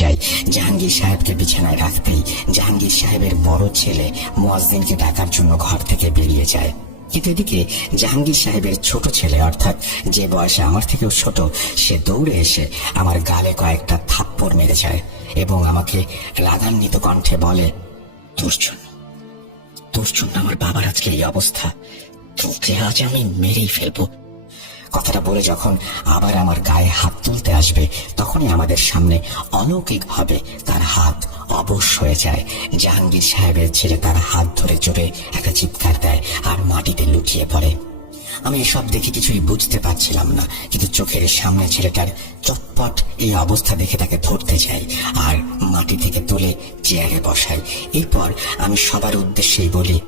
যায়। জাহাঙ্গীর সাহেবকে বিছানায় রাখতেই জাহাঙ্গীর সাহেবের বড় ছেলে মোয়াজ্জিনকে ডাকার জন্য ঘর থেকে বেরিয়ে যায়। কিন্তু এদিকে জাহাঙ্গীর সাহেবের ছোট ছেলে, অর্থাৎ যে বয়সে আমার থেকেও ছোট, সে দৌড়ে এসে আমার গালে কয়েকটা থাপ্পড় মেরে যায় এবং আমাকে রাগান্বিত কণ্ঠে বলে, তোর জন্য আমার বাবার আজকে এই অবস্থা। তোকে আজ আমি মেরেই ফেলব। কথাটা বলে যখন আবার আমার গায়ে হাত তুলতে আসবে, তখনই আমাদের সামনে অলৌকিক ভাবে তার হাত অবশ হয়ে যায়। জাহাঙ্গীর সাহেবের ছেলে তার হাত ধরে জোরে একটা চিৎকার দেয় আর মাটিতে লুটিয়ে পড়ে। আমি এসব দেখে কিছুই বুঝতে পারছিলাম না, কিন্তু চোখের সামনে ছেলেটার চটপট এই অবস্থা দেখে তাকে ধরতে যাই আর মাটি থেকে তুলে চেয়ারে বসাই। এরপর আমি সবার উদ্দেশ্যেই বলি,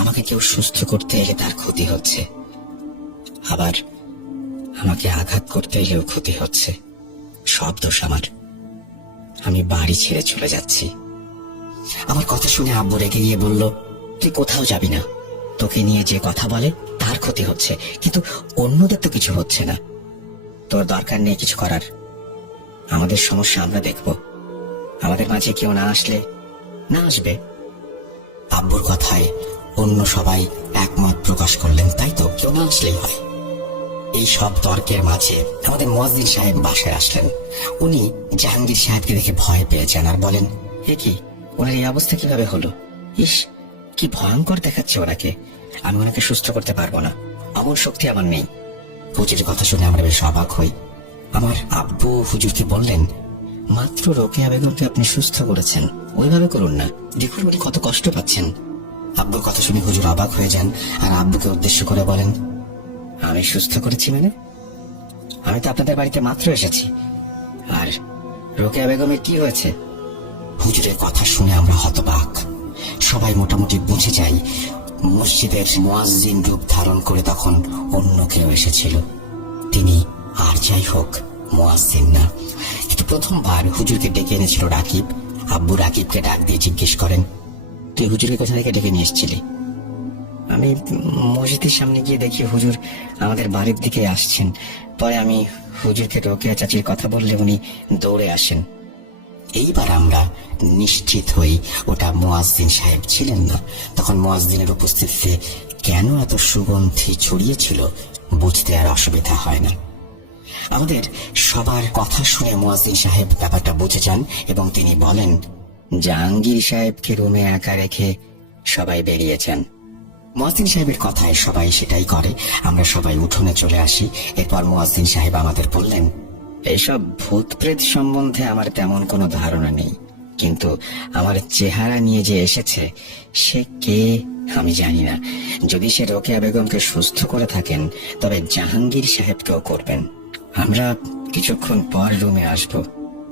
আমাকে কেউ সুস্থ করতে এলে তার ক্ষতি হচ্ছে। আবার আমাকে আঘাত করতে এলেও ক্ষতি হচ্ছে। সব দোষ আমার। আমি বাড়ি ছেড়ে চলে যাচ্ছি। আমার কথা শুনে আব্বু রেগে গিয়ে বলল, তুই কোথাও যাবি না। তোকে নিয়ে যে কথা বলে, তার ক্ষতি হচ্ছে। কিন্তু অন্যদের তো কিছু হচ্ছে না। তোর দরকার নেই কিছু করার। আমাদের সমস্যা আমরা দেখব। আমাদের মাঝে কেউ না আসলে না আসবে। আব্বুর কথায় অন্য সবাই একমত প্রকাশ করলেন, তাই তো? কেউ না আসলেই হয়। এই সব তর্কের মাঝে আমাদের মোয়াজ্জিন সাহেব বাসায় আসলেন। উনি জাহাঙ্গীর সাহেবকে দেখে ভয় পেয়েছেন আর বলেন, এ কি? ওনার এই অবস্থা কীভাবে হলো? ইস, কি ভয়ঙ্কর দেখাচ্ছে ওনাকে। আমি ওনাকে সুস্থ করতে পারব না। এমন শক্তি আমার নেই। হুজুরের কথা শুনে আমরা বেশ অবাক হই। আমার আব্বু হুজুরকে বললেন, মাত্র রোকেয়া বেগমকে আপনি সুস্থ করেছেন। ওইভাবে করুন না। দেখুন উনি কত কষ্ট পাচ্ছেন। আব্বুর কথা শুনে হুজুর অবাক হয়ে যান আর আব্বুকে উদ্দেশ্য করে বলেন আমি সুস্থ করেছি মানে? আমি তো আপনাদের বাড়িতে মাত্র এসেছি। আর রোকেয়া বেগমের কি হয়েছে? হুজুরের কথা শুনে আমরা হতবাক। সবাই মোটামুটি বুঝে যাই, মসজিদের মোয়াজ্জিন রূপ ধারণ করে তখন অন্য কেউ এসেছিল। তিনি আর যাই হোক, মোয়াজ্জিন না। কিন্তু প্রথমবার হুজুরকে ডেকে এনেছিল রাকিব। আব্বু রাকিবকে ডাক দিয়ে জিজ্ঞেস করেন, তুই হুজুরকে কোথা থেকে ডেকে নিয়ে এসেছিলি? আমি মসজিদের সামনে গিয়ে দেখি হুজুর আমাদের বাড়ির দিকে আসছেন। পরে আমি হুজুরকে রোকেয়া চাচির কথা বললে উনি দৌড়ে আসেন। এইবার আমরা নিশ্চিত হই ওটা মোয়াজ্জিন সাহেব ছিলেন না। তখন মোয়াজ্জিনের উপস্থিতিতে কেন এত সুগন্ধি ছড়িয়েছিল বুঝতে আর অসুবিধা হয় না। আমাদের সবার কথা শুনে মোয়াজ্জিন সাহেব ব্যাপারটা বুঝে যান এবং তিনি বলেন, জাহাঙ্গীর সাহেবকে রুমে একা রেখে সবাই বেরিয়েছেন মোয়াজ্জিন সাহেবের কথায় সবাই সেটাই করে। আমরা সবাই উঠোনে চলে আসি। এরপর মোয়াজ্জিন সাহেব আমাদের বললেন এইসব ভূত প্রেত সম্বন্ধে আমার তেমন কোনো ধারণা নেই। কিন্তু আমার চেহারা নিয়ে যে এসেছে, সে কে আমি জানি না। যদি সে রোকেয়া বেগমকে সুস্থ করে থাকেন, তবে জাহাঙ্গীর সাহেবকেও করবেন। আমরা কিছুক্ষণ পর রুমে আসব।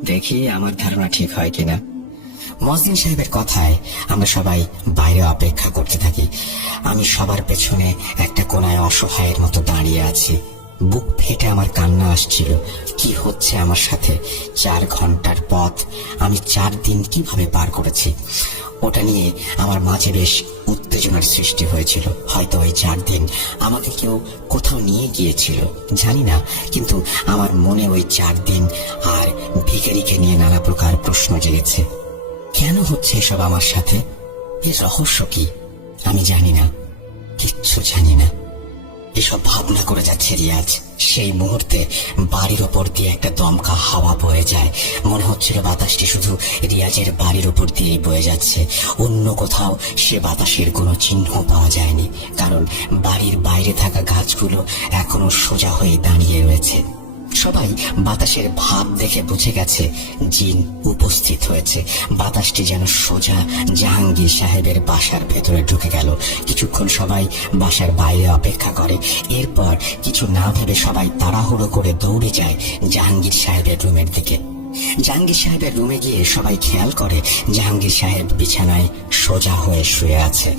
দেখি আমার ধারণা ঠিক হয় কিনা। মসজিদ সাহেবের কথায় আমরা সবাই বাইরে অপেক্ষা করতে থাকি। আমি সবার পেছনে একটা কোনায় অসহায়ের মতো দাঁড়িয়ে আছি। বুক ফেটে আমার কান্না আসছিল। কি হচ্ছে আমার সাথে? চার ঘণ্টার পথ আমি চার দিন কীভাবে পার করেছি? ওটা নিয়ে আমার মাঝে বেশ উত্তেজনার সৃষ্টি হয়েছিল। হয়তো ওই চার দিন আমাকে কেউ কোথাও নিয়ে গিয়েছিল। জানি না, কিন্তু আমার মনে ওই চার দিন আর ভিখারিকে নিয়ে নানা প্রকার প্রশ্ন জেগেছে। কেন হচ্ছে এসব আমার সাথে? এর রহস্য কি? আমি জানি না। কিচ্ছু জানি না। এসব ভাবনা করে যাচ্ছে রিয়াজ। সেই মুহূর্তে বাড়ির ওপর দিয়ে একটা দমকা হাওয়া বয়ে যায়। মনে হচ্ছিল বাতাসটি শুধু রিয়াজের বাড়ির ওপর দিয়েই বয়ে যাচ্ছে। অন্য কোথাও সে বাতাসের কোনো চিহ্ন পাওয়া যায়নি। কারণ বাড়ির বাইরে থাকা গাছগুলো এখনও সোজা হয়ে দাঁড়িয়ে রয়েছে। সবাই বাতাসের ভাব দেখে বুঝে গেছে জিন উপস্থিত হয়েছে। বাতাসটি যেন সোজা জাহাঙ্গীর সাহেবের বাসার ভেতরে ঢুকে গেল। কিছুক্ষণ সবাই বাসার বাইরে অপেক্ষা করে। এরপর কিছু না ভেবে সবাই তাড়াহুড়ো করে দৌড়ে যায় জাহাঙ্গীর সাহেবের রুমের দিকে। জাহাঙ্গীর সাহেবের রুমে গিয়ে সবাই খেয়াল করে জাহাঙ্গীর সাহেব বিছানায় সোজা হয়ে শুয়ে আছে।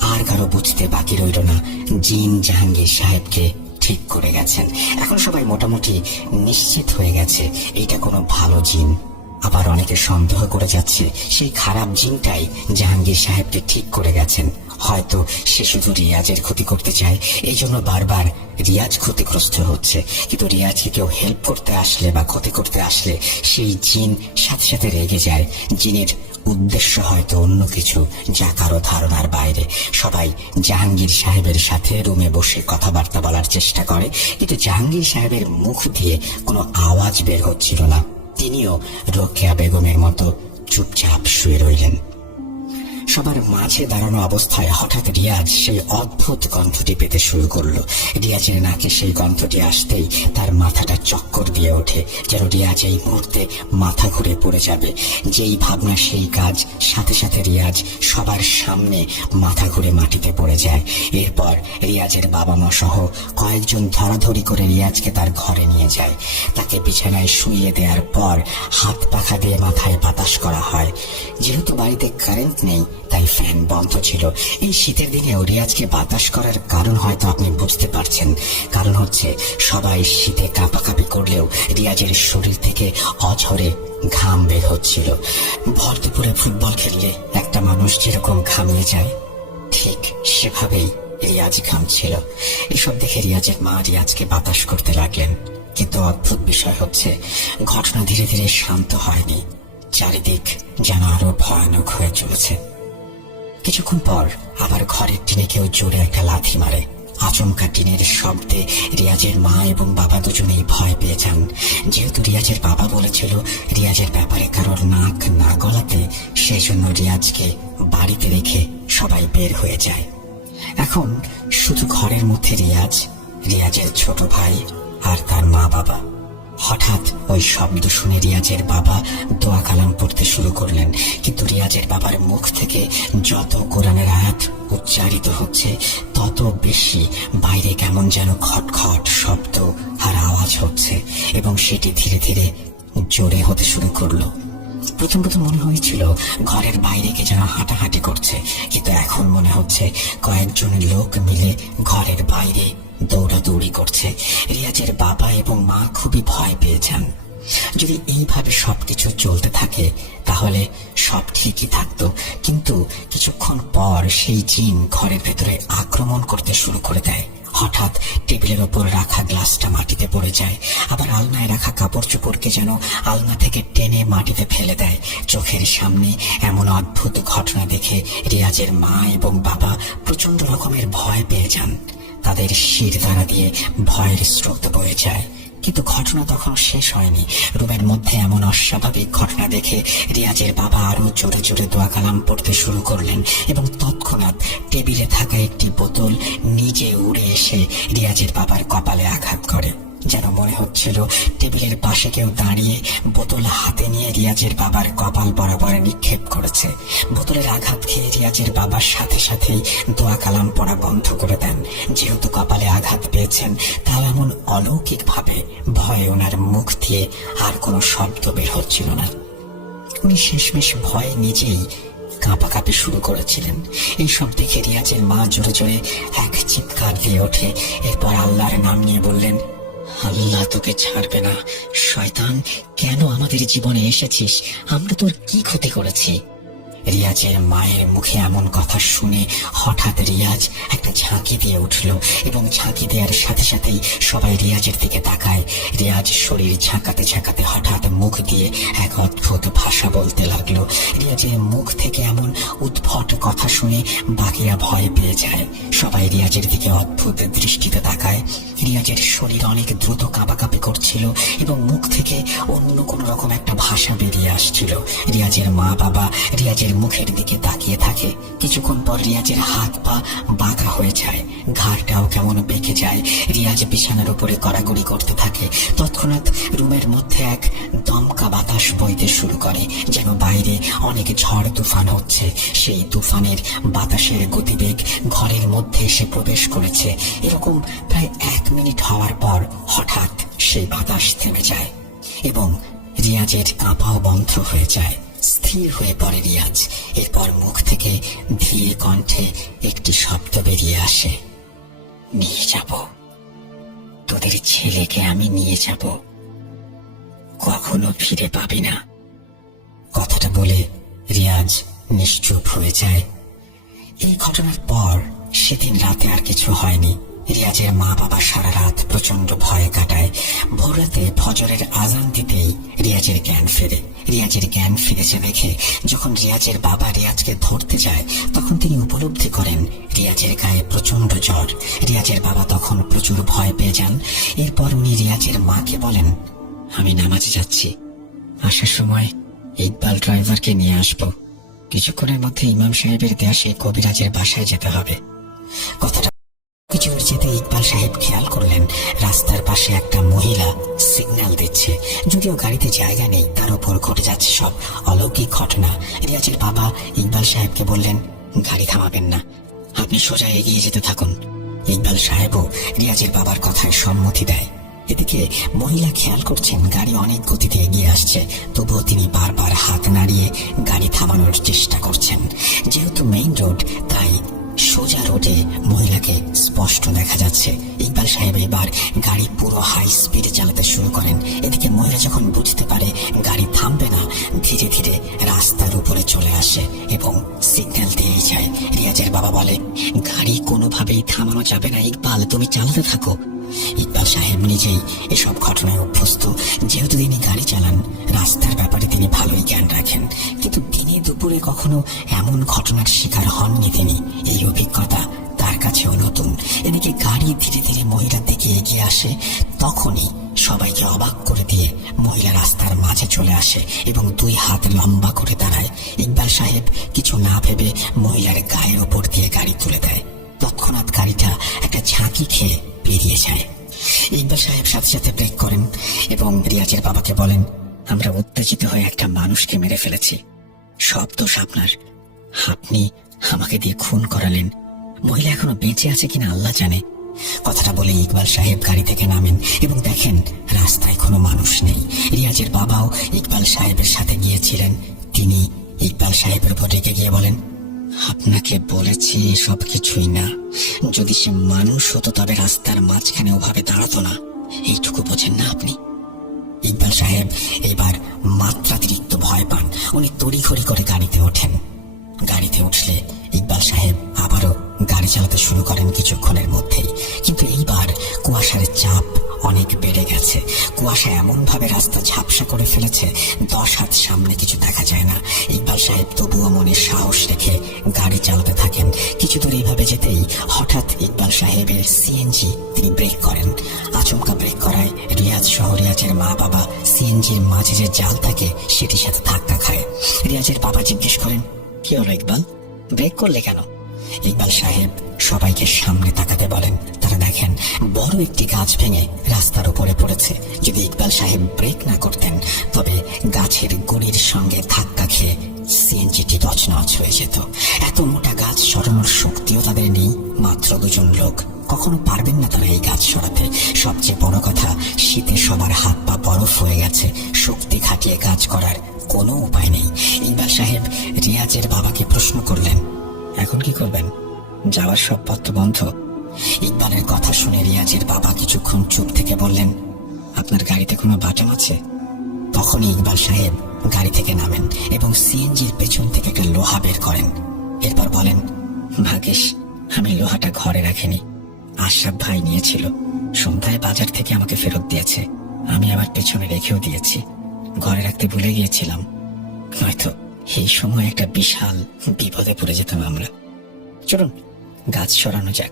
আর কারও বুঝতে বাকি রইল না। জিন জাহাঙ্গীর সাহেবকে ঠিক করে গেছেন। এখন সবাই মোটামুটি নিশ্চিত হয়ে গেছে এটা কোনো ভালো জিন। আবার অনেকে সন্দেহ করে যাচ্ছে সেই খারাপ জিনটাই জাহাঙ্গীর সাহেবকে ঠিক করে গেছেন। হয়তো সে শুধু রিয়াজের ক্ষতি করতে চায়, এই জন্য বারবার রিয়াজ ক্ষতিগ্রস্ত হচ্ছে। কিন্তু রিয়াজকে কেউ হেল্প করতে আসলে বা ক্ষতি করতে আসলে সেই জিন সাথে সাথে রেগে যায়। জিনের উদ্দেশ্য হয়তো অন্য কিছু, যা কারও ধারণার বাইরে। সবাই জাহাঙ্গীর সাহেবের সাথে রুমে বসে কথাবার্তা বলার চেষ্টা করে, কিন্তু জাহাঙ্গীর সাহেবের মুখ দিয়ে কোনো আওয়াজ বের হচ্ছিল না। তিনিও রোকেয়া বেগমের মতো চুপচাপ শুয়ে রইলেন। সবার মাঝে দাঁড়ানো অবস্থায় হঠাৎ রিয়াজ সেই অদ্ভুত গন্ধটি পেতে শুরু করল। রিয়াজের নাকে সেই গন্ধটি আসতেই তার মাথাটা চক্কর দিয়ে ওঠে, যেন রিয়াজ এই মুহূর্তে মাথা ঘুরে পড়ে যাবে। যেই ভাবনা, সেই কাজ, সাথে সাথে রিয়াজ সবার সামনে মাথা ঘুরে মাটিতে পড়ে যায়। এরপর রিয়াজের বাবা মা সহ কয়েকজন ধরাধরি করে রিয়াজকে তার ঘরে নিয়ে যায়। তাকে বিছানায় শুইয়ে দেওয়ার পর হাত পাখা দিয়ে মাথায় বাতাস করা হয়। যেহেতু বাড়িতে কারেন্ট নেই তাই ফ্যান বন্ধ ছিল। এই শীতের দিনেও রিয়াজকে বাতাস করার কারণ হয়তো আপনি বুঝতে পারছেন। কারণ হচ্ছে, সবাই শীতে কাঁপাকাঁপি করলেও রিয়াজের শরীর থেকে অঝরে ঘাম বের হচ্ছিল। ভর দুপুরে ফুটবল খেললে একটা মানুষ যেরকম ঘামিয়ে যায়, ঠিক সেভাবেই রিয়াজ ঘামছিল। এসব দেখে রিয়াজের মা রিয়াজকে বাতাস করতে লাগলেন। কিন্তু অদ্ভুত বিষয় হচ্ছে, ঘটনা ধীরে ধীরে শান্ত হয়নি। চারিদিক যেন আরও ভয়ানক হয়ে চলেছে। কিছুক্ষণ পর আবার ঘরের টিনে কেউ জোরে একটা লাথি মারে। আচমকা টিনের শব্দে রিয়াজের মা এবং বাবা দুজনেই ভয় পেয়ে যান। যেহেতু রিয়াজের বাবা বলেছিল রিয়াজের ব্যাপারে কারোর নাক না গলাতে সেই জন্য রিয়াজকে বাড়িতে রেখে সবাই বের হয়ে যায়। এখন শুধু ঘরের মধ্যে রিয়াজ, রিয়াজের ছোট ভাই আর তার মা বাবা হঠাৎ ওই শব্দ শুনে রিয়াজের বাবা দোয়া কালাম পড়তে শুরু করলেন। কিন্তু রিয়াজের বাবার মুখ থেকে যত কোরআনের আয়াত উচ্চারিত হচ্ছে, তত বেশি বাইরে কেমন যেন খটখট শব্দ আর আওয়াজ হচ্ছে এবং সেটি ধীরে ধীরে জোরে হতে শুরু করল। প্রথম প্রথম মনে হয়েছিল ঘরের বাইরে কে যেন হাঁটাহাঁটি করছে, কিন্তু এখন মনে হচ্ছে কয়েকজন লোক মিলে ঘরের বাইরে দৌড়াদৌড়ি করছে। রিয়াজের বাবা এবং মা খুবই ভয় পেয়েছেন। যদি এইভাবে সবকিছু চলতে থাকে, তাহলে সব ঠিকই থাকতো। কিন্তু কিছুক্ষণ পর সেই জিন ঘরের ভেতরে আক্রমণ করতে শুরু করে দেয়। হঠাৎ টেবিলের ওপর রাখা গ্লাসটা মাটিতে পড়ে যায়। আবার আলনায় রাখা কাপড় চোপড়কে যেন আলনা থেকে টেনে মাটিতে ফেলে দেয়। চোখের সামনে এমন অদ্ভুত ঘটনা দেখে রিয়াজের মা এবং বাবা প্রচণ্ড রকমের ভয় পেয়ে যান। তাদের শির দ্বারা দিয়ে ভয়ের স্রোত বয়ে যায়। কিন্তু ঘটনা তখন শেষ হয়নি। রুমের মধ্যে এমন অস্বাভাবিক ঘটনা দেখে রিয়াজের বাবা আরও জোরে জোরে দোয়া কালাম পড়তে শুরু করলেন এবং তৎক্ষণাৎ টেবিলে থাকা একটি বোতল নিজে উড়ে এসে রিয়াজের বাবার কপালে আঘাত করে। যেন মনে হচ্ছিল টেবিলের পাশে কেউ দাঁড়িয়ে বোতল হাতে নিয়ে রিয়াজের বাবার কপাল বরাবর নিক্ষেপ করেছে। বোতলের আঘাত খেয়ে রিয়াজের বাবার সাথে সাথেই দোয়া কালাম পড়া বন্ধ করে দেন। যেহেতু কপালে আঘাত পেয়েছেন তাও এমন অলৌকিক ভাবে ভয়ে ওনার মুখ দিয়ে আর কোনো শব্দ বের হচ্ছিল না। উনি শেষমেশ ভয়ে নিজেই কাঁপাকাঁপি শুরু করেছিলেন। এইসব দেখে রিয়াজের মা জোরে জোরে এক চিৎকার দিয়ে ওঠে। এরপর আল্লাহর নাম নিয়ে বললেন আল্লাহ তোকে ছাড়বে না। শয়তান কেন আমাদের জীবনে এসেছিস? আমরা তোর কি ক্ষতি করেছি? রিয়াজের মায়ের মুখে এমন কথা শুনে হঠাৎ রিয়াজ একটা ঝাঁকি দিয়ে উঠল এবং ঝাঁকি দেওয়ার সাথে সাথেই সবাই রিয়াজের দিকে তাকায়। রিয়াজ শরীর ঝাঁকাতে ঝাঁকাতে হঠাৎ মুখ দিয়ে এক অদ্ভুত ভাষা বলতে লাগল। রিয়াজের মুখ থেকে এমন উদ্ভট কথা শুনে বাকিরা ভয় পেয়ে যায়। সবাই রিয়াজের দিকে অদ্ভুত দৃষ্টিতে তাকায়। রিয়াজের শরীর অনেক দ্রুত কাঁপাকাঁপি করছিল এবং মুখ থেকে অন্য কোনো রকম একটা ভাষা বেরিয়ে আসছিল। রিয়াজের মা বাবা রিয়াজের মুখের দিকে তাকিয়ে থাকে। কিছুক্ষণ পর রিয়াজের হাত পা বাঁকা হয়ে যায়। ঘাড়টাও কেমন বেঁকে যায়। রিয়াজ বিছানার উপরে কড়াগড়ি করতে থাকে। তৎক্ষণাৎ রুমের মধ্যে এক দমকা বাতাস বইতে শুরু করে, যেন বাইরে অনেক ঝড় তুফান হচ্ছে। সেই তুফানের বাতাসের গতিবেগ ঘরের মধ্যে এসে প্রবেশ করেছে। এরকম প্রায় এক মিনিট হওয়ার পর হঠাৎ সেই বাতাস থেমে যায় এবং রিয়াজের কাঁপাও বন্ধ হয়ে যায়। স্থির হয়ে পড়ে রিয়াজ। এরপর মুখ থেকে ধীর কণ্ঠে একটি শব্দ বেরিয়ে আসে। নিয়ে যাব। তোদের ছেলেকে আমি নিয়ে যাব। কখনো ফিরে পাবি না। কথাটা বলে রিয়াজ নিশ্চুপ হয়ে যায়। এই ঘটনার পর সেদিন রাতে আর কিছু হয়নি। রিয়াজের মা বাবা সারা রাত প্রচণ্ড ভয়ে কাটায়। ভোর রাতে ফজরের আজান দিতেই রিয়াজের জ্ঞান ফেরে। রিয়াজের জ্ঞান ফিরেছে দেখে যখন রিয়াজের বাবা রিয়াজকে ধরতে যায়, তখন তিনি উপলব্ধি করেন রিয়াজের গায়ে প্রচণ্ড জ্বর। রিয়াজের বাবা তখন প্রচুর ভয় পেয়ে যান। এরপর উনি রিয়াজের মাকে বলেন, আমি নামাজে যাচ্ছি। আসার সময় ইকবাল ড্রাইভারকে নিয়ে আসব। কিছুক্ষণের মধ্যে ইমাম সাহেবের সেই কবিরাজের বাসায় যেতে হবে। কথাটা ইকবাল সাহেব খেয়াল করলেন, রাস্তার পাশে একটা মহিলা সিগন্যাল দিচ্ছে। যদিও গাড়িতে জায়গা নেই, তার উপর ঘটে যাচ্ছে সব অলৌকিক ঘটনা। রিয়াজের বাবা ইকবাল সাহেবকে বললেন, গাড়ি থামাবেন না, আপনি সোজা এগিয়ে যেতে থাকুন। ইকবাল সাহেবও রিয়াজের বাবার কথায় সম্মতি দেয়। এদিকে মহিলা খেয়াল করছেন, গাড়ি অনেক গতিতে এগিয়ে আসছে, তবুও তিনি বারবার হাত নাড়িয়ে গাড়ি থামানোর চেষ্টা করছেন। যেহেতু মেইন রোড তাই রোডে মহিলাকে স্পষ্ট দেখা যাচ্ছে। ইকবাল সাহেব এবার গাড়ি পুরো হাই স্পিডে চালাতে শুরু করেন। এদিকে মহিলা যখন বুঝতে পারে গাড়ি থামবে না, ধীরে ধীরে রাস্তার উপরে চলে আসে এবং সিগন্যাল দিয়ে যায়। রিয়াজের বাবা বলে, গাড়ি কোনোভাবেই থামানো যাবে না ইকবাল, তুমি চালাতে থাকো। ইকবাল সাহেব নিজেই এসব ঘটনায় অভ্যস্ত। যেহেতু তিনি গাড়ি চালান, রাস্তার ব্যাপারে তিনি ভালোই জ্ঞান রাখেন। কিন্তু দিনে দুপুরে কখনো এমন ঘটনার শিকার হননি তিনি। এই অভিজ্ঞতা তার কাছেও নতুন। এদিকে গাড়ি ধীরে ধীরে মহিলার দিকে এগিয়ে আসে, তখনই সবাইকে অবাক করে দিয়ে মহিলা রাস্তার মাঝে চলে আসে এবং দুই হাত লম্বা করে দাঁড়ায়। ইকবাল সাহেব কিছু না ভেবে মহিলার গায়ের ওপর দিয়ে গাড়ি তুলে দেয়। তৎক্ষণাৎ গাড়িটা একটা ঝাঁকি খেয়ে বেরিয়ে যায় ইকবাল সাহেব সাথে সাথে ব্রেক করেন এবং রিয়াজের বাবাকে বলেন, আমরা উত্তেজিত হয়ে একটা মানুষকে মেরে ফেলেছি। সব দোষ আপনার। আপনি আমাকে দিয়ে খুন করালেন। মহিলা এখনও বেঁচে আছে কিনা আল্লাহ জানে। কথাটা বলে ইকবাল সাহেব গাড়ি থেকে নামেন এবং দেখেন রাস্তায় কোনো মানুষ নেই। রিয়াজের বাবাও ইকবাল সাহেবের সাথে গিয়েছিলেন। তিনি ইকবাল সাহেবের উপর রেগে গিয়ে বলেন আপনাকে বলেছি সব কিছুই না। যদি সে মানুষ হতো, তবে রাস্তার মাঝখানে ওভাবে দাঁড়াতো না। এইটুকু বোঝেন না আপনি? ইকবাল সাহেব, এবার মাত্রাতিরিক্ত ভয় পান। উনি তড়িঘড়ি করে গাড়িতে ওঠেন। গাড়িতে উঠলে ইকবাল সাহেব আবারও গাড়ি চালাতে শুরু করেন কিছুক্ষণের মধ্যেই। কিন্তু এইবার কুয়াশার চাপ অনেক বেড়ে গেছে। কুয়াশা এমনভাবে রাস্তা ঝাপসা করে ফেলেছে, দশ হাত সামনে কিছু দেখা যায় না। ইকবাল সাহেব তবুও মনে সাহস কিছু দূর এইভাবে যেতেই হঠাৎ ইকবাল সাহেবের সিএনজি তিনি ব্রেক করেন। আচমকা ব্রেক করায় রিয়াজ সহ রিয়াজের মা বাবা সিএনজির মাঝে যে জাল থাকে, সেটির সাথে ধাক্কা খায়। রিয়াজের বাবা জিজ্ঞেস করেন, কি হলো ইকবাল? ব্রেক করলে কেন? ইকবাল সাহেব সবাইকে সামনে তাকাতে বলেন, তারা দেখেন, বড় একটি গাছ ভেঙে রাস্তার উপরে পড়েছে। যদি ইকবাল সাহেব ব্রেক না করতেন, তবে গাছের গুড়ির সঙ্গে ধাক্কা খেয়ে সিএনজিটি তছনছ হয়ে যেত। এত মোটা গাছ সরানোর শক্তিও তাদের নেই, মাত্র দুজন লোক। কখনো পারবেন না তারা এই গাছ সরাতে। সবচেয়ে বড় কথা, শীতে সবার হাত পা বরফ হয়ে গেছে। শক্তি খাটিয়ে কাজ করার কোনো উপায় নেই। ইকবাল সাহেব রিয়াজের বাবাকে প্রশ্ন করলেন, এখন কি করবেন? যাওয়ার সব পথ বন্ধ? ইকবালের কথা শুনে রিয়াজের বাবা কিছুক্ষণ চুপ থেকে বললেন, আপনার গাড়িতে কোনো বাটন আছে? তখনই ইকবাল সাহেব গাড়ি থেকে নামেন এবং সিএনজির পেছন থেকে একটা লোহা বের করেন। এরপর বলেন ভাগেশ আমি লোহাটা ঘরে রাখিনি। আশরাফ ভাই নিয়েছিল। সন্ধ্যায় বাজার থেকে আমাকে ফেরত দিয়েছে। আমি আবার পেছনে রেখেও দিয়েছি। ঘরে রাখতে ভুলে গিয়েছিলাম। নয়তো এই সময় একটা বিশাল বিপদে পড়ে যেতাম আমরা। চলুন, গাছ সরানো যাক।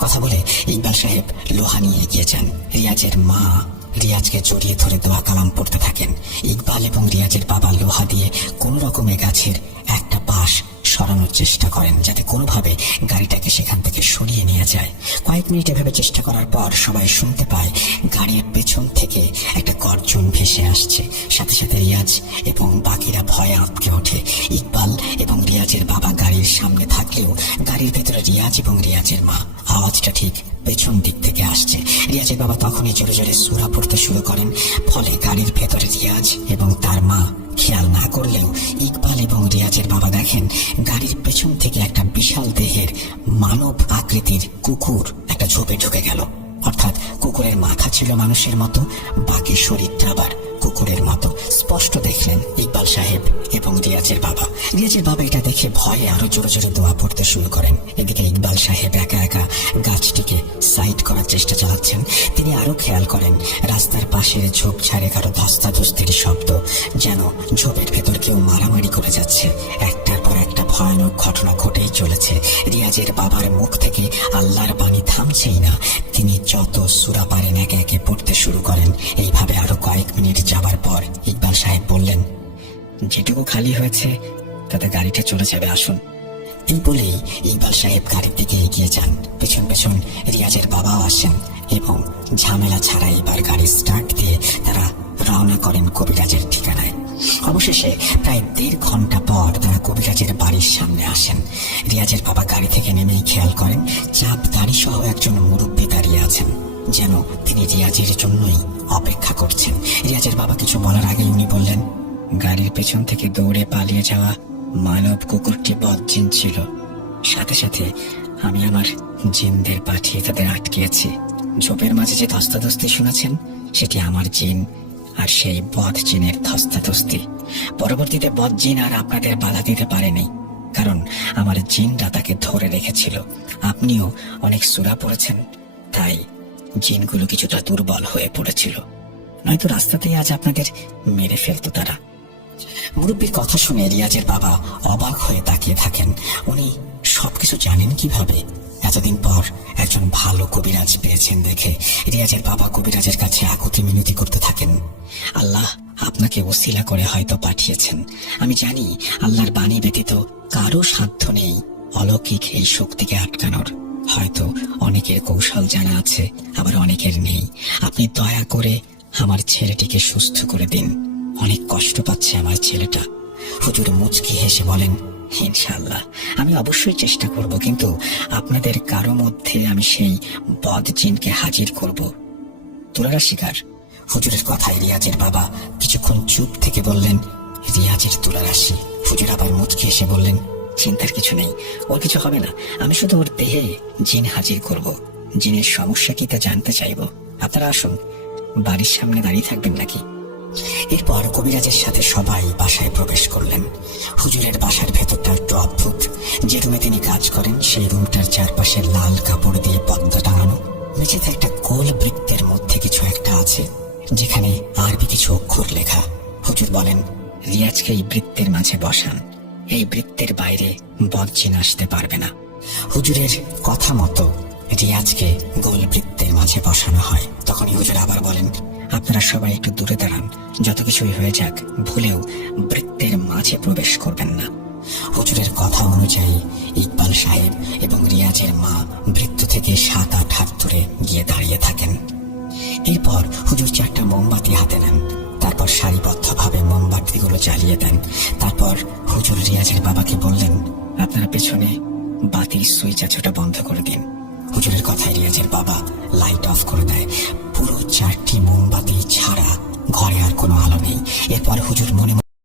কথা বলে ইকবাল সাহেব লোহা নিয়ে এগিয়ে যান। রিয়াজের মা রিয়াজকে জড়িয়ে ধরে দোয়া কালাম পড়তে থাকেন। ইকবাল এবং রিয়াজের বাবা লোহা দিয়ে কোন রকমে গাছের একটা পাশ সরানোর চেষ্টা করেন, যাতে কোনোভাবে গাড়িটাকে সেখান থেকে সরিয়ে নিয়ে যায়। কয়েক মিনিট এভাবে চেষ্টা করার পর সবাই শুনতে পায়, গাড়ির পেছন থেকে একটা গর্জন ভেসে আসছে। সাথে সাথে রিয়াজ এবং বাকিরা ভয়ে আঁতকে ওঠে। ইকবাল এবং রিয়াজের বাবা গাড়ির সামনে থাকলেও গাড়ির ভেতরে রিয়াজ এবং রিয়াজের মা। আওয়াজটা ঠিক পেছন দিক থেকে আসছে। রিয়াজের বাবা তখনই জোরে জোরে সুরা পড়তে শুরু করেন। ফলে গাড়ির ভেতরে রিয়াজ এবং তার মা খেয়াল না করলেও ইকবাল এবং রিয়াজের বাবা দেখেন, গাড়ির পেছন থেকে একটা বিশাল দেহের মানব আকৃতির কুকুর একটা ঝোপে ঢুকে গেল। অর্থাৎ কুকুরের মাথা ছিল মানুষের মতো, বাকি শরীরটা আবার কুকুরের মতো। স্পষ্ট দেখলেন ইকবাল সাহেব এবং রিয়াজের বাবা। রিয়াজের বাবা এটা দেখে ভয়ে আরও জোরে জোরে দোয়া পড়তে শুরু করেন। এদিকে ইকবাল সাহেব একা একা গাছটিকে সাইড করার চেষ্টা চালাচ্ছেন। তিনি আরও খেয়াল করেন, রাস্তার পাশের ঝোপঝাড়ে কারও ধস্তাধস্তির শব্দ, যেন ঝোপের ভেতর কেউ মারামারি করে যাচ্ছে। একটা ভয়ানক ঘটনা ঘটেই চলেছে। রিয়াজের বাবার মুখ থেকে আল্লাহর বাণী থামছেই না। তিনি যত সুরা পারেন একে একে পড়তে শুরু করেন। এইভাবে আরও কয়েক মিনিট যাবার পর ইকবাল সাহেব বললেন, যেটুকু খালি হয়েছে, তাতে গাড়িটা চলে যাবে, আসুন। এই বলেই ইকবাল সাহেব গাড়ির দিকে এগিয়ে যান। পেছন পেছন রিয়াজের বাবাও আসেন এবং ঝামেলা ছাড়া এবার গাড়ি স্টার্ট দিয়ে তারা রওনা করেন কবিরাজের ঠিকানায়। অবশেষে প্রায় দেড় ঘণ্টা পর তারা কবিরাজের বাড়ির সামনে আসেন। রিয়াজের বাবা গাড়ি থেকে নেমেই খেয়াল করেন চাপ দাড়ি সহ একজন মুরব্বী দাঁড়িয়ে আছেন, যেন তিনি রিয়াজের জন্যই অপেক্ষা করছেন। রিয়াজের বাবা কিছু বলার আগেই উনি বললেন, গাড়ির পেছন থেকে দৌড়ে পালিয়ে যাওয়া মানব কুকুরটি বদজিন ছিল। সাথে সাথে আমি আমার জিনদের পাঠিয়ে তাদের আটকেছি ঝোপের মাঝে যে ধস্তাধস্তি শুনেছেন, সেটি আমার জিন আর সেই বদ জিনের ধস্তাধস্তি পরবর্তীতে বদ জিন আর আপনাদের বাধা দিতে পারেনি, কারণ আমার জিনরা তাকে ধরে রেখেছিল। আপনিও অনেক সুরা পড়েছেন, তাই জিনগুলো কিছুটা দুর্বল হয়ে পড়েছিল। নয়তো রাস্তাতেই আজ আপনাদের মেরে ফেলতো তারা। মুরব্বীর কথা শুনে রিয়াজের বাবা অবাক হয়ে তাকিয়ে থাকেন। উনি সবকিছু জানেন কীভাবে? এতদিন পর একজন ভালো কবিরাজ পেয়েছেন দেখে রিয়াজের বাবা কবিরাজের কাছে আকুতি মিনতি করতে থাকেন। আল্লাহ আপনাকে ওসিলা করে হয়তো পাঠিয়েছেন। আমি জানি আল্লাহর বাণী ব্যতীত কারও সাধ্য নেই অলৌকিক এই শক্তিকে আটকানোর। হয়তো অনেকের কৌশল জানা আছে, আবার অনেকের নেই। আপনি দয়া করে আমার ছেলেটিকে সুস্থ করে দিন। অনেক কষ্ট পাচ্ছে আমার ছেলেটা। হুজুর মুচকি হেসে বলেন ইনশাআল্লাহ। আমি অবশ্যই চেষ্টা করব, কিন্তু আপনাদের কারও মধ্যে আমি সেই বদ জিনকে হাজির করব। তোলারা শিকার, হুজুরের কথায় রিয়াজের বাবা কিছুক্ষণ চুপ থেকে বললেন, রিয়াজের তুলারাশি হুজুর আবার মুচকি এসে বললেন, চিন্তার কিছু নেই, ওর কিছু হবে না, আমি শুধু ওর দেহে জিন হাজির করব, জিনের সমস্যা কি তা জানতে চাইব। আপনারা আসুন, বাড়ির সামনে দাঁড়িয়ে থাকবেন নাকি? এরপর কবিরাজের সাথে সবাই বাসায় প্রবেশ করলেন। হুজুরের বাসার ভেতরটা একটু অদ্ভুত যে রুমে তিনি কাজ করেন, সেই রুমটার চারপাশে লাল কাপড় দিয়ে পদ্মা টাঙানো। মেঝেতে একটা গোল বৃত্তের মধ্যে কিছু একটা আছে, যেখানে আরবি কিছু অক্ষর লেখা। হুজুর বলেন, রিয়াজকে এই বৃত্তের মাঝে বসান। এই বৃত্তের বাইরে বজ্জিন আসতে পারবে না। হুজুরের কথা মতো রিয়াজকে গোল বৃত্তের মাঝে বসানো হয়। তখনই হুজুর আবার বলেন, আপনারা সবাই একটু দূরে দাঁড়ান। যত কিছুই হয়ে যাক, ভুলেও বৃত্তের মাঝে প্রবেশ করবেন না। হুজুরের কথা অনুযায়ী ইকবাল সাহেব এবং রিয়াজের মা বৃত্ত থেকে সাত আট হাত ধরে গিয়ে দাঁড়িয়ে থাকেন। এরপর হুজুর চারটা মোমবাতি হাতে নেন। তারপর সারিবদ্ধভাবে মোমবাতিগুলো জ্বালিয়ে দেন। তারপর হুজুর রিয়াজের বাবাকে বললেন, আপনারা পেছনে বাতির সুইচ আছে, ওটা বন্ধ করে দিন। হুজুরের কথায় রিয়াজের বাবা লাইট অফ করে দেয়। পুরো চারটি মোমবাতি ছাড়া ঘরে আর কোনো আলো নেই। এরপর হুজুর মনে মনে